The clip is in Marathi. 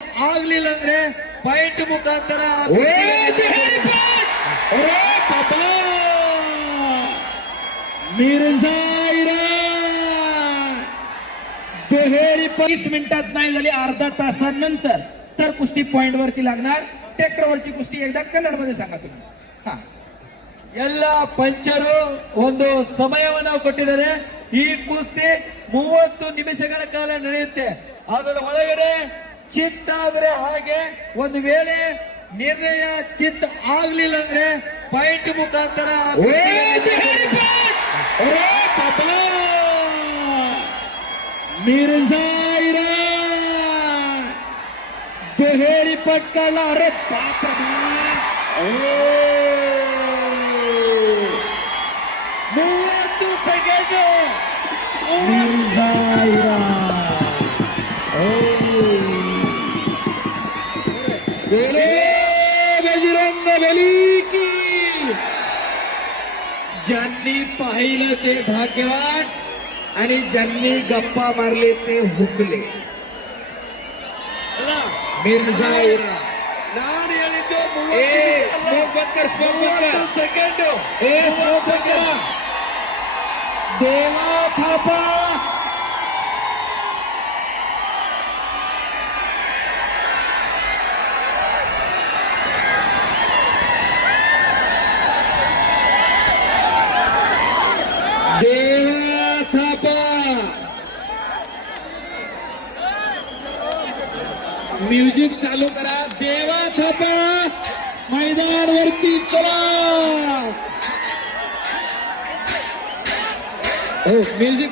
ಆಗ್ಲಿಲ್ಲ ಅಂದ್ರೆ ಪಾಯಿಂಟ್ ಮುಖಾಂತರ दुहेरी 20 मिनिटात नाही झाली, अर्धा तासानंतर तर कुस्ती पॉइंट वरती लागणार. ट्रॅक्टरवरची कुस्ती एकदा कन्नड मध्ये सांगा तुम्ही. हा, ಎಲ್ಲ ಪಂಚರು ಒಂದು ಸಮಯವನ್ನು ಕೊಟ್ಟಿದ್ದಾರೆ. ಈ ಕುಸ್ತಿ 30 ನಿಮಿಷಗಳ ಕಾಲ ನಡೆಯುತ್ತೆ. ಅದರ ಒಳಗಡೆ ಚಿತ್ತ ಆದ್ರೆ ಹಾಗೆ, ಒಂದು ವೇಳೆ ನಿರ್ಣಯ ಚಿತ್ತ ಆಗ್ಲಿಲ್ಲ ಅಂದ್ರೆ ಪಾಯಿಂಟ್ ಮುಖಾಂತರ दुहेरी पटकाला. अरे बाप रे, 30 ಸೆಕೆಂಡ್. बजरंग बली की. ज्यांनी पाहिलं ते भाग्यवान आणि ज्यांनी गप्पा मारले ते हुकले. मिर्झा इरा. ನಾನು ಹೇಳಿದ್ದು स्मोक बंद कर, स्मोक बंद कर. ಸೆಕೆಂಡ್. स्मोक बंद कर. देवा थापा. देवा थापा. म्युझिक चालू करा. देवा थापा मैदान वरती चला. म्युझिक